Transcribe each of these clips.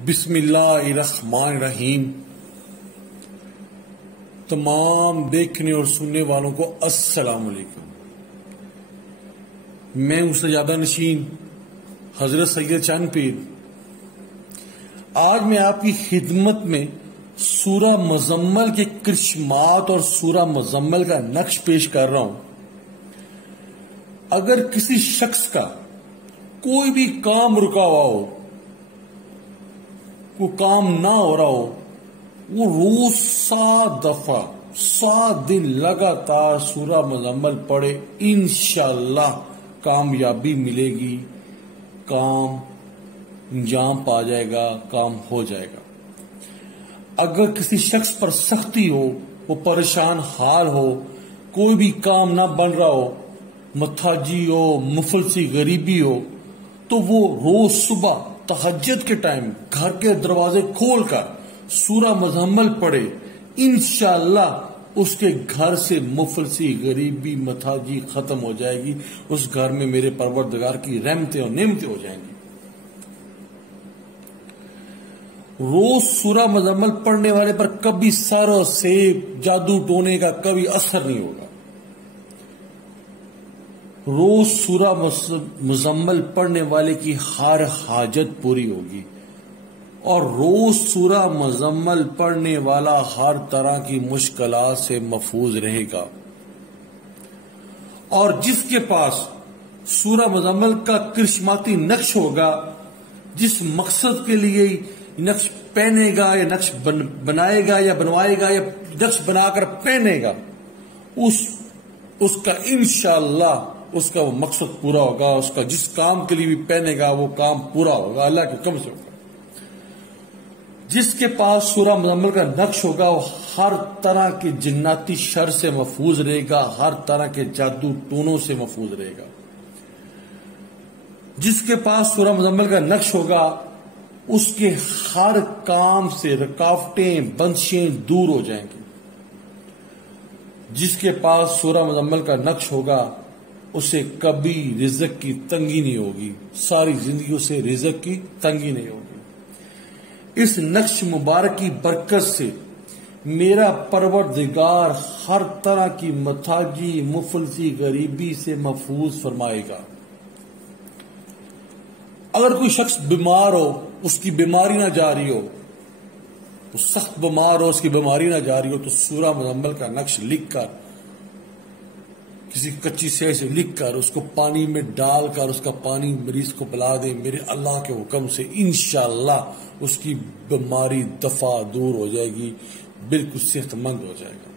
بسم اللہ الرحمن الرحیم۔ تمام دیکھنے اور سننے والوں کو السلام علیکم۔ میں ہوں سجادہ نشین حضرت سید چاند پیر۔ آج میں آپ کی خدمت میں سورہ مزمل کے کرشمات اور سورہ مزمل کا نقش پیش کر رہا ہوں۔ اگر کسی شخص کا کوئی بھی کام رکا ہوا ہو، کوئی کام نہ ہو رہا ہو، وہ روز 7 دفعہ 7 دن لگاتار سورہ مزمل پڑھے، انشاءاللہ کامیابی ملے گی، کام انجام پا جائے گا، کام ہو جائے گا۔ اگر کسی شخص پر سختی ہو، وہ پریشان حال ہو، کوئی بھی کام نہ بن رہا ہو، متھاجی ہو، مفلسی غریبی ہو، تو وہ روز صبح تہجد کے ٹائم گھر کے دروازے کھول کر سورہ مزمل پڑھے، انشاءاللہ اس کے گھر سے مفلسی غریبی متھاجی ختم ہو جائے گی، اس گھر میں میرے پروردگار کی رحمتیں اور نعمتیں ہو جائیں گی۔ روز سورہ مزمل پڑھنے والے پر کبھی سر اور سیب جادو ٹونے کا کبھی اثر نہیں ہوگا۔ روز سورہ مزمل پڑھنے والے کی ہر حاجت پوری ہوگی، اور روز سورہ مزمل پڑھنے والا ہر طرح کی مشکلات سے محفوظ رہے گا۔ اور جس کے پاس سورہ مزمل کا کرشماتی نقش ہوگا، جس مقصد کے لیے نقش پہنے گا یا نقش بنائے گا یا بنوائے گا یا نقش بنا کر پہنے گا، اس کا انشاءاللہ اس کا وہ مقصد پورا ہوگا، اس کا جس کام کے لیے بھی پہنے گا وہ کام پورا ہوگا، اللہ کے حکم سے ہوگا۔ جس کے پاس سورہ مزمل کا نقش ہوگا وہ ہر طرح کے جناتی شر سے محفوظ رہے گا، ہر طرح کے جادو ٹونوں سے محفوظ رہے گا۔ جس کے پاس سورہ مزمل کا نقش ہوگا اس کے ہر کام سے رکاوٹیں بندشیں دور ہو جائیں گی۔ جس کے پاس سورہ مزمل کا نقش ہوگا اسے کبھی رزق کی تنگی نہیں ہوگی، ساری زندگی اسے رزق کی تنگی نہیں ہوگی۔ اس نقش مبارک کی برکت سے میرا پروردگار ہر طرح کی متھاجی مفلسی غریبی سے محفوظ فرمائے گا۔ اگر کوئی شخص بیمار ہو، اس کی بیماری نہ جاری ہو، وہ سخت بیمار ہو، اس کی بیماری نہ جاری ہو، تو سورہ مزمل کا نقش لکھ کر، کسی کچی سیاہی سے لکھ کر اس کو پانی میں ڈال کر اس کا پانی مریض کو پلا دیں، میرے اللہ کے حکم سے انشاءاللہ اس کی بیماری دفع دور ہو جائے گی، بالکل صحت مند ہو جائے گا۔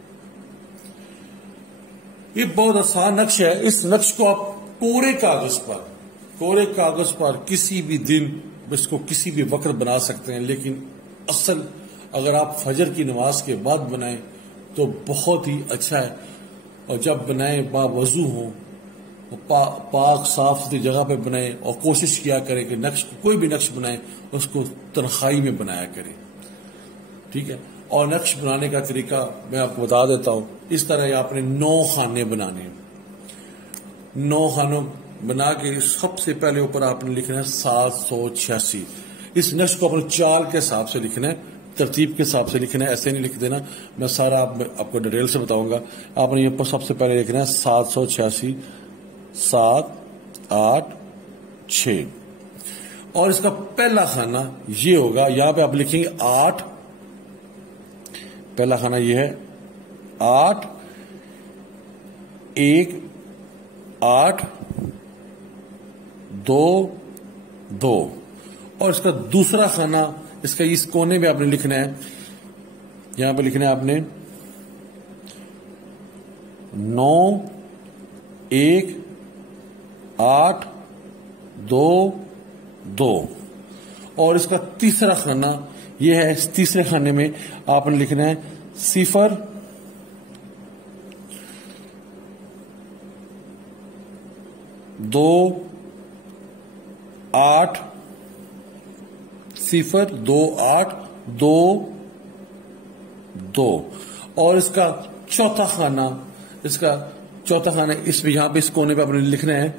یہ بہت آسان نقش ہے۔ اس نقش کو آپ کورے کاغذ پر کسی بھی دن، اس کو کسی بھی وقت بنا سکتے ہیں، لیکن اصل اگر آپ فجر کی نماز کے بعد بنائیں تو بہت ہی اچھا ہے، اور جب بنائیں باوضو ہوں، پاک صاف ستھری جگہ پہ بنائیں، اور کوشش کیا کریں کہ کوئی بھی نقش بنائیں اس کو تنہائی میں بنایا کریں، ٹھیک ہے۔ اور نقش بنانے کا طریقہ میں آپ کو بتا دیتا ہوں۔ اس طرح آپ نے 9 خانے بنانے ہیں۔ 9 خانوں بنا کے سب سے پہلے اوپر آپ نے لکھنا ہے 786۔ اس نقش کو اپنے چال کے حساب سے لکھنا ہے، ترتیب کے حساب سے لکھنا ہے، ایسے نہیں لکھ دینا، میں سارا آپ کو ڈیٹیل سے بتاؤں گا۔ آپ نے یہ پر سب سے پہلے لکھنا ہے 786 7 8 6، اور اس کا پہلا خانہ یہ ہوگا، یہاں پہ آپ لکھیں گے 8، پہلا خانہ یہ ہے 8 1 8 2 2، اور اس کا دوسرا خانہ، اس کا اس کونے میں آپ نے لکھنا ہے، یہاں پہ لکھنا ہے آپ نے 9 1 8 2 2، اور اس کا تیسرا خانہ یہ ہے۔ اس تیسرے خانے میں آپ نے لکھنا ہے 0 2 8 0 2 8 2 2، اور اس کا چوتھا خانہ، اس میں یہاں پہ اس کونے پہ آپ نے لکھنا ہے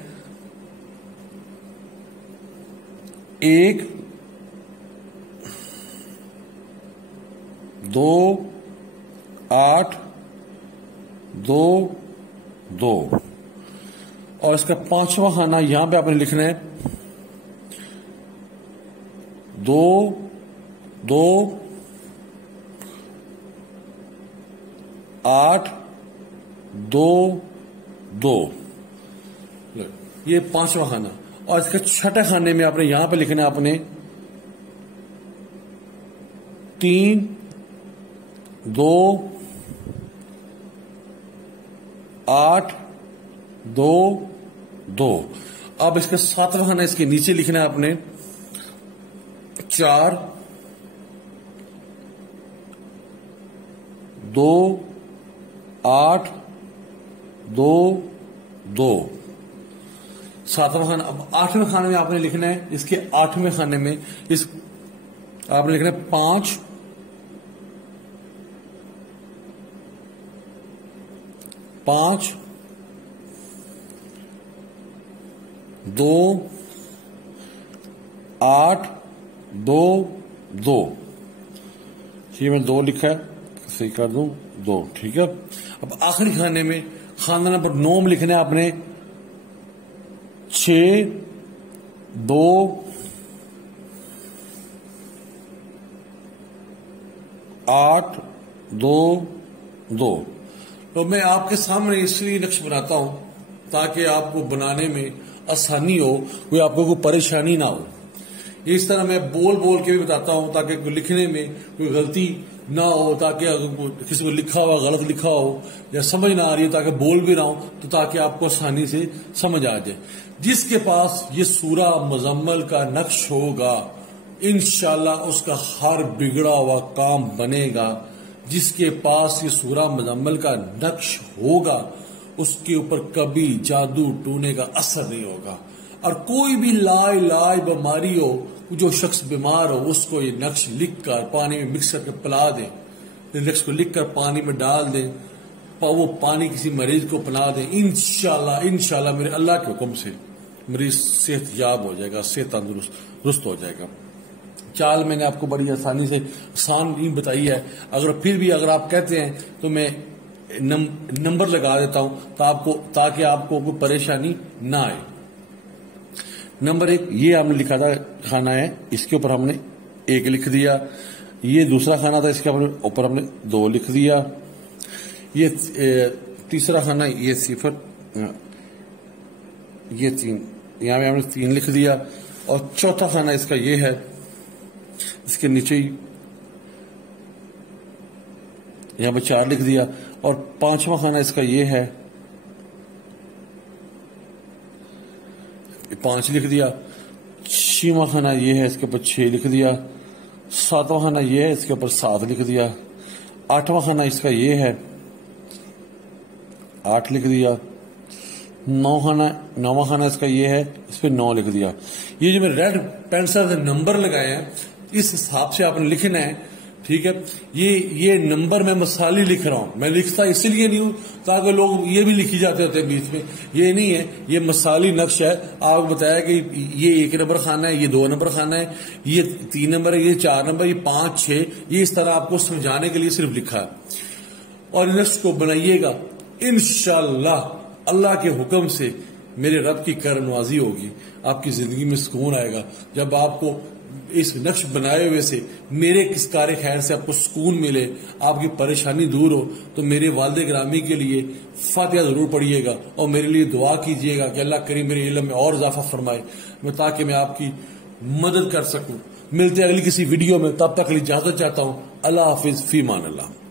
1 2 8 2 2 اور اس کا 5واں خانہ یہاں پہ آپ نے لکھنا ہے 2 2 8 2 2 یہ 5واں خانہ. اور اس کے 6 خانے میں آپ نے یہاں پہ لکھنا ہے آپ نے 3 2 8 2 2. اب اس کا 7واں خانہ اس کے نیچے لکھنا ہے آپ نے 4 2 8 2 2. 7واں خانہ. اب 8ویں خانے میں آپ نے لکھنا ہے اس کے 8ویں خانے میں آپ نے لکھنا ہے 5 5 2 8 2 2. یہ میں 2 لکھا ہے, صحیح کر دوں 2, ٹھیک ہے. اب آخری خانے میں خانہ نمبر 9 میں لکھنا ہے آپ نے 6 2 8 2 2. تو میں آپ کے سامنے اس لیے نقش بناتا ہوں تاکہ آپ کو بنانے میں آسانی ہو, کوئی آپ کو کوئی پریشانی نہ ہو. اس طرح میں بول بول کے بھی بتاتا ہوں تاکہ لکھنے میں کوئی غلطی نہ ہو, تاکہ اگر کسی کو لکھا ہوا غلط لکھا ہو یا سمجھ نہ آ رہی ہے تاکہ بول بھی رہا ہوں تو تاکہ آپ کو آسانی سے سمجھ آ جائے. جس کے پاس یہ سورہ مزمل کا نقش ہوگا انشاءاللہ اس کا ہر بگڑا ہوا کام بنے گا. جس کے پاس یہ سورہ مزمل کا نقش ہوگا اس کے اوپر کبھی جادو ٹونے کا اثر نہیں ہوگا. اور کوئی بھی لائی بیماری ہو, جو شخص بیمار ہو, اس کو یہ نقش لکھ کر پانی میں مکس کر کے پلا دیں. نقش کو لکھ کر پانی میں ڈال دیں, وہ پانی کسی مریض کو پلا دیں. انشاءاللہ میرے اللہ کے حکم سے مریض صحت یاب ہو جائے گا, صحت تندرست ہو جائے گا. چال میں نے آپ کو بڑی آسانی سے آسان نہیں بتائی ہے. اگر آپ کہتے ہیں تو میں نمبر لگا دیتا ہوں تاکہ آپ کو کوئی پریشانی نہ آئے. نمبر 1 یہ آپ نے لکھا تھا خانہ ہے, اس کے اوپر ہم نے 1 لکھ دیا. یہ دوسرا خانہ تھا, اس کے اوپر ہم نے 2 لکھ دیا. یہ تیسرا خانہ یہ 0 یہ 3, یہاں پہ ہم نے 3 لکھ دیا. اور چوتھا خانہ اس کا یہ ہے, اس کے نیچے ہی یہاں پہ 4 لکھ دیا. اور 5واں خانہ اس کا یہ ہے, 5 لکھ دیا. 6واں خانہ یہ ہے, اس کے اوپر 6 لکھ دیا. 7واں خانہ یہ ہے, اس کے اوپر 7 لکھ دیا. 8واں خانہ اس کا یہ ہے, 8 لکھ دیا. 9واں خانہ اس کا یہ ہے, اس پہ 9 لکھ دیا. یہ جو میں ریڈ پینسل سے نمبر لگائے ہیں اس حساب سے آپ نے لکھنا ہے, ٹھیک ہے. یہ نمبر میں مثالی لکھ رہا ہوں, میں لکھتا اس لیے نہیں ہوں تاکہ لوگ یہ بھی لکھی جاتے ہوتے ہیں بیچ میں. یہ نہیں ہے, یہ مثالی نقش ہے. آپ کو بتایا کہ یہ 1 نمبر خانہ ہے, یہ 2 نمبر خانہ ہے, یہ 3 نمبر ہے, یہ 4 نمبر, یہ 5 6, یہ اس طرح آپ کو سمجھانے کے لیے صرف لکھا ہے. اور نقش کو بنائیے گا انشاءاللہ اللہ کے حکم سے. میرے رب کی کرم نوازی ہوگی, آپ کی زندگی میں سکون آئے گا. جب آپ کو اس نقش بنائے ہوئے سے میرے کس کار خیر سے آپ کو سکون ملے, آپ کی پریشانی دور ہو, تو میرے والد گرامی کے لیے فاتحہ ضرور پڑھیے گا اور میرے لیے دعا کیجیے گا کہ اللہ کریم میرے علم میں اور اضافہ فرمائے تاکہ میں آپ کی مدد کر سکوں. ملتے ہیں اگلی کسی ویڈیو میں, تب تک اجازت چاہتا ہوں. اللہ حافظ, فی امان اللہ.